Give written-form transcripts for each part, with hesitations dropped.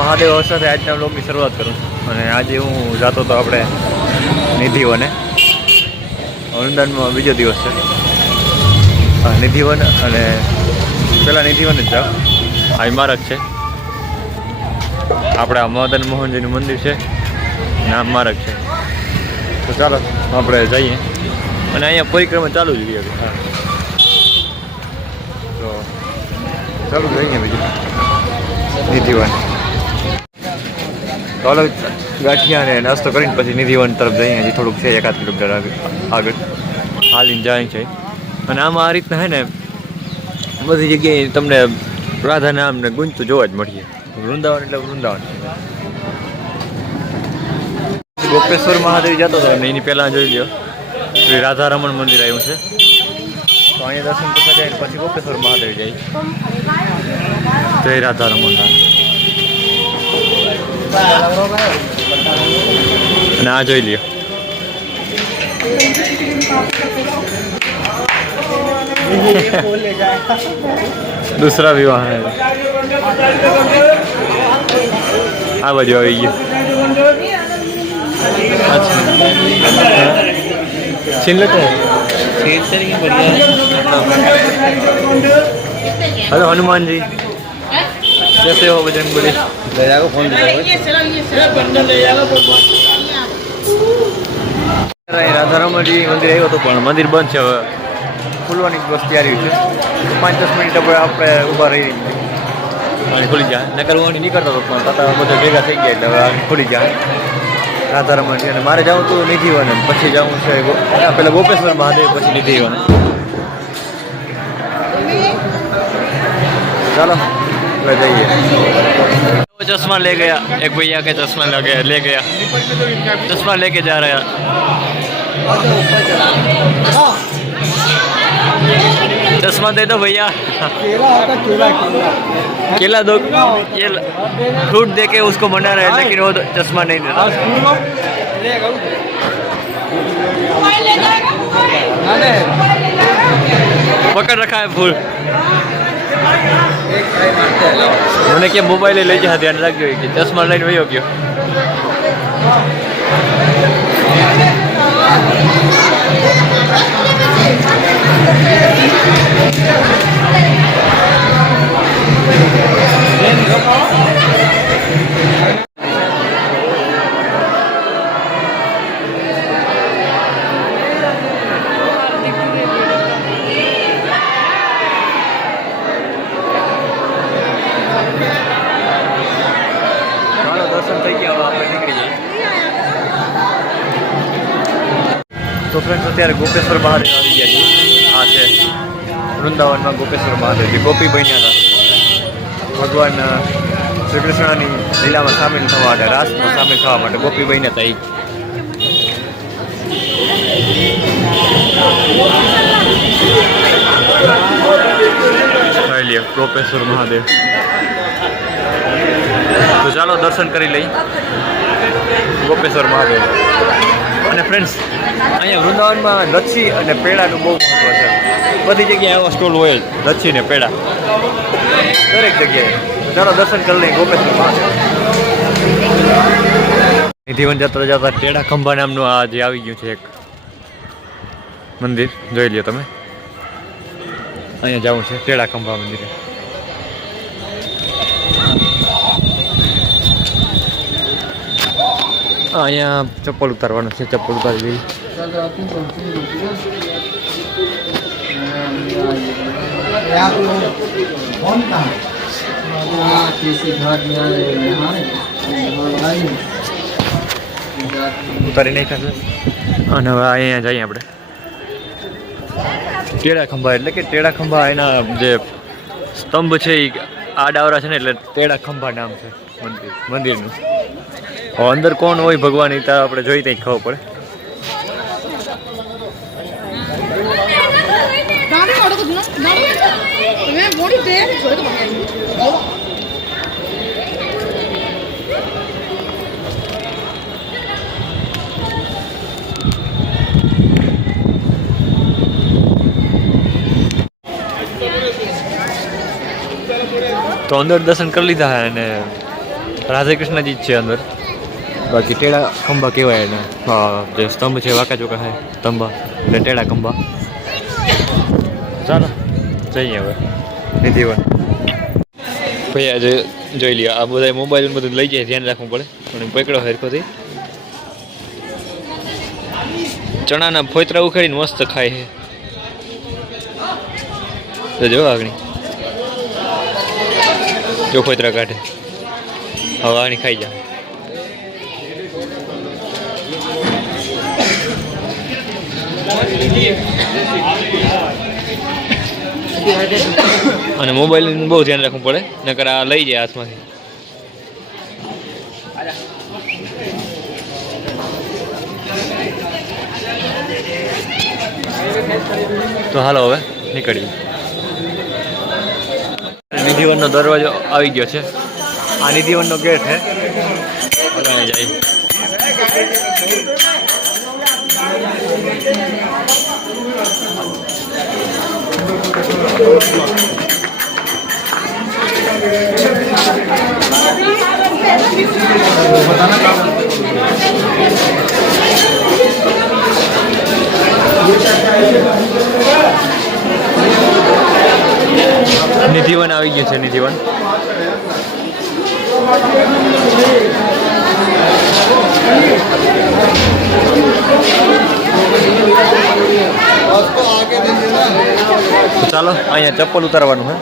મહાદેવ સાથે આજના વ્લોગની શરૂઆત કરું અને આજે હું જતો હતો આપણે નિધિવને. વૃંદાવનમાં બીજો દિવસ છે. નિધિવન અને પહેલાં નિધિવન જ જાઓ. આ ઇમારત છે આપણે મદન મોહનજીનું મંદિર છે ને આ ઇમારત છે. તો ચાલો આપણે જઈએ અને અહીંયા પરિક્રમા ચાલુ જ રહી. હા તો ચાલુ જઈએ બીજું નિધિવન. તો અલગ ગાંઠિયા ને નાસ્તો કરીને પછી નિધિવન તરફ જઈએ. હજી થોડુંક છે 1-8 કિલોમીટર આગળ હાલીને જાય છે. અને આમાં આ રીતના હે ને બધી જગ્યાએ તમને રાધા નામ ને ગુંજતું જોવા જ મળીએ. વૃંદાવન એટલે વૃંદાવન. ગોપેશ્વર મહાદેવ જતો હતો અને એની પહેલાં જોઈ લો શ્રી રાધારમણ મંદિર આવ્યું છે. તો અહીંયા દર્શન કરતા જાય પછી ગોપેશ્વર મહાદેવ જાય. જય રાધારમણ. અને આ જોઈ લ્યો दूसरा विवाह है. આ બાજુ આવી ગયો. अच्छा छीन लेते हैं. हेलो हनुमान जी, कैसे हो बजरंग बली? फोन રાધારમણજી મંદિર આવ્યો હતો પણ મંદિર બંધ છે. હવે ખુલવાની બસ તૈયારી છે. 5-10 મિનિટ આપણે ઊભા રહી અને ખુલી જાય. નકર હું નીકળતો હતો પણ તાતા બધા ભેગા થઈ ગયા એટલે હવે ખુલી જાય રાધારમણજી. અને મારે જવું હતું નિધિવન, પછી જવું છે પેલા ગોપેશ્વર મહાદેવ, પછી નિધિવન. ચાલો जाइए. चश्मा ले गया एक भैया के, चश्मा ले गया चश्मा लेके जा रहा है. चश्मा दे दो भैया. केला दो. ये फ्रूट दे के उसको मना रहे लेकिन वो चश्मा नहीं देता. पकड़ रखा है फूल. मैंने क्या मोबाइल ले जा, ध्यान रखियो कि चश्मा लाइन वही हो गयो. तो फ्रेंड्स અત્યારે ગોપેશ્વર મહાદેવ આવી ગયા છે. આ છે વૃંદાવનમાં ગોપેશ્વર મહાદેવ, જે ગોપી બન્યા હતા ભગવાન શ્રી કૃષ્ણની લીલામાં સામેલ થવા માટે, રાસમાં સામેલ થવા માટે ગોપી બન્યા હતા. એ લ્યો ગોપેશ્વર મહાદેવ. તો ચાલો દર્શન કરી લઈ ગોપેશ્વર મહાદેવ. અને ફ્રેન્ડ્સ અહીંયા વૃંદાવનમાં લચ્છી અને પેડાનું બહુ મહત્વ છે. બધી જગ્યાએ આવા સ્ટોલ હોય જ, લચ્છી ને પેડા દરેક જગ્યાએ. ચાલો દર્શન કરી લઈએ ગોપેશ્વર મહાદેવ. નિધિવન જતા જતા ટેડા ખંભા નામનું આ જે આવી ગયું છે એક મંદિર, જોઈ લ્યો તમે. અહીંયા જવું છે ટેડા ખંભા મંદિરે. અહીંયા ચપ્પલ ઉતારવાનું છે. ચપ્પલ ઉતારી લઈ. ઉતારી નહીં થશે. અને હવે અહીંયા જઈએ આપણે ટેડા ખંભા. એટલે કે ટેડા ખંભા એના જે સ્તંભ છે એ આડાવરા છે ને, એટલે ટેડા ખંભા નામ છે મંદિરનું. અંદર કોણ હોય ભગવાન એ તો આપણે જોઈ ત્યાં ખબર પડે. તો અંદર દર્શન કરી લીધા અને રાધે કૃષ્ણજી જ છે અંદર. બાકી ટેડા ખંભા કહેવાય એને. જે સ્તંભ છે વાંકા ચોકા છે સ્તંભા એટલે ટેડા ખંભા. ચાલો જઈએ હવે નિધિવન. ભાઈ આજે જોઈ લ્યો આ બધા મોબાઈલ બધું લઈ જાય ધ્યાન રાખવું પડે પણ પકડો હરખોથી. ચણાના ફોતરા ઉખાડીને મસ્ત ખાય છે. તો જો આગળ જો ફોતરા કાઢે હવે આની ખાઈ જા. અને મોબાઈલ બહુ ધ્યાન રાખવું પડે નકર આ લઈ જાય હાથમાંથી. તો હાલો હવે નીકળીએ. નિધિવનનો દરવાજો આવી ગયો છે. આ નિધિવનનો ગેટ છે. જાય નિધિવન આવી ગયું છે. નિધિવન ચાલો અહીંયા ચપ્પલ ઉતારવાનું હે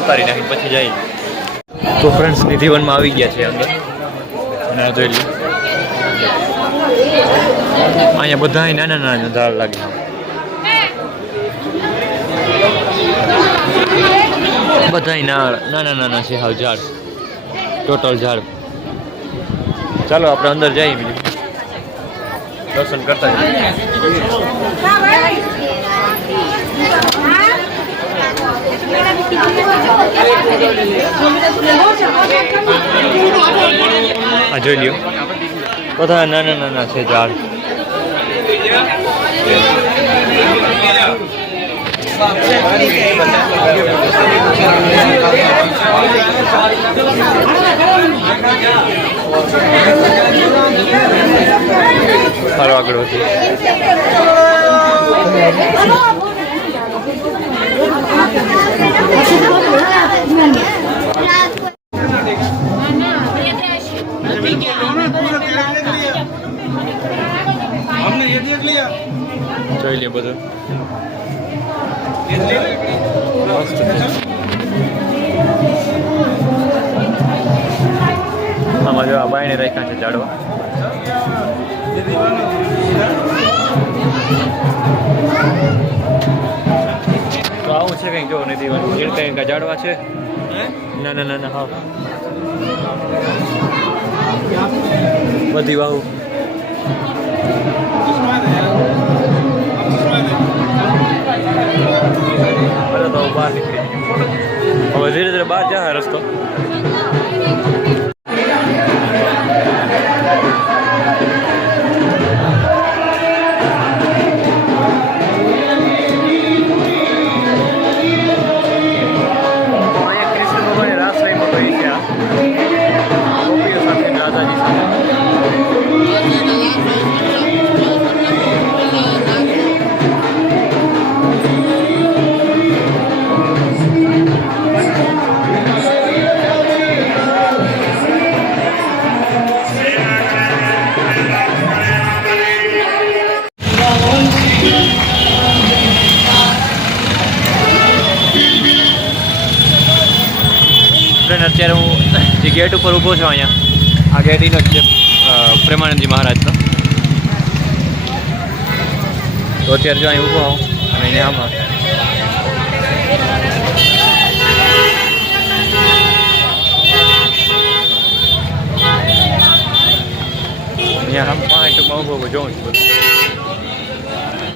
ઉતારી નાખી પછી જઈએ. તો ફ્રેન્ડ્સ નિધિવનમાં આવી ગયા છે અંદર અને જોઈ લો અહીંયા બધા નાના નાના ઝાડ લાગે. બધા નાના નાના છે હાવ ઝાડ ટોટલ ઝાડ. ચાલો આપણે અંદર જઈએ બીજું દર્શન કરતા જઈએ. આ જોઈ લ્યો બધા નાના નાના છે ઝાડ. સારું આગળ વધી. જોઈ લે બધું આમાં જો આ બાયણે રાખ્યા છે ઝાડવા. તો આવું છે કંઈક જો નિધિવન કંઈક ઝાડવા છે નાના નાના. હા બધી વાવું તો બહાર નીકળી હવે ધીરે ધીરે બહાર જાય રસ્તો. અત્યારે હું જે ગેટ ઉપર ઊભો છું અહીંયા આ ગેટ એનો જ છે પ્રેમાનંદજી મહારાજનો. તો અત્યારે જો અહીં ઊભો આવું અને અહીંયા આમાં અહીંયા આમ 5 ટૂંકમાં ઊભો જોઉં છું બધું.